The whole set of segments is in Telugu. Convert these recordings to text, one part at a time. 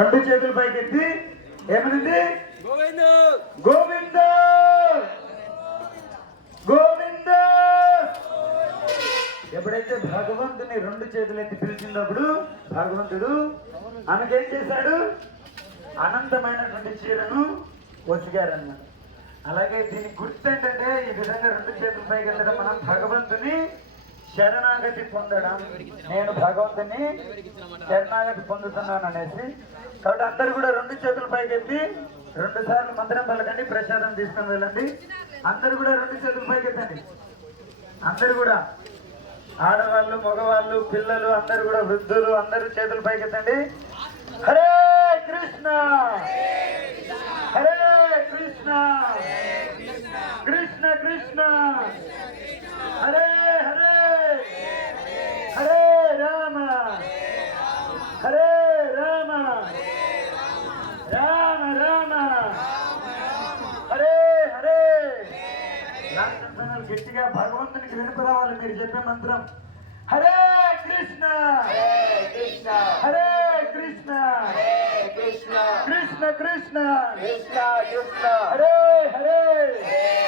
రెండు చేతులు పైకెత్తి ఏమనింది? గోవింద గోవింద గోవింద. ఎప్పుడైతే భగవంతుని రెండు చేతులు ఎత్తి పిలిచినప్పుడు భగవంతుడు ఆమెకేం చేశాడు? అనంతమైనటువంటి చీరను ఒసిగారన్నమాట. అలాగే దీనికి గుర్తు ఏంటంటే, ఈ విధంగా రెండు చేతుల పైకి ఎత్తడం మనం భగవంతుని శరణాగతి పొందడం. నేను భగవంతుని శరణాగతి పొందుతున్నాను అనేసి. కాబట్టి అందరు కూడా రెండు చేతుల పైకి ఎత్తి 2 సార్లు మంత్రం పలకండి, ప్రసాదం తీసుకొని వెళ్ళండి. అందరు కూడా రెండు చేతుల పైకి ఎత్తండి. అందరు కూడా, ఆడవాళ్ళు, మగవాళ్ళు, పిల్లలు, అందరు కూడా, వృద్ధులు అందరూ చేతుల పైకి ఎత్తండి. హరే కృష్ణ హరే కృష్ణ కృష్ణ కృష్ణ హరే హరే హరే రామ హరే రామ రామ రామ హరే హరే. రామచంద్ర గట్టిగా భగవంతునికి వినుపు రావాలి మీరు చెప్పే మంత్రం. హరే కృష్ణ కృష్ణ హరే కృష్ణ కృష్ణ కృష్ణ కృష్ణ కృష్ణ కృష్ణ హరే హరే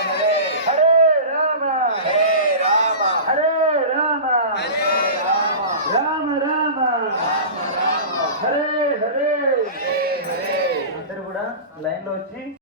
హరే హరే రామ హరే రామ హరే రామ రామ రామ హరే హరే. అందరూ కూడా లైన్ లో వచ్చి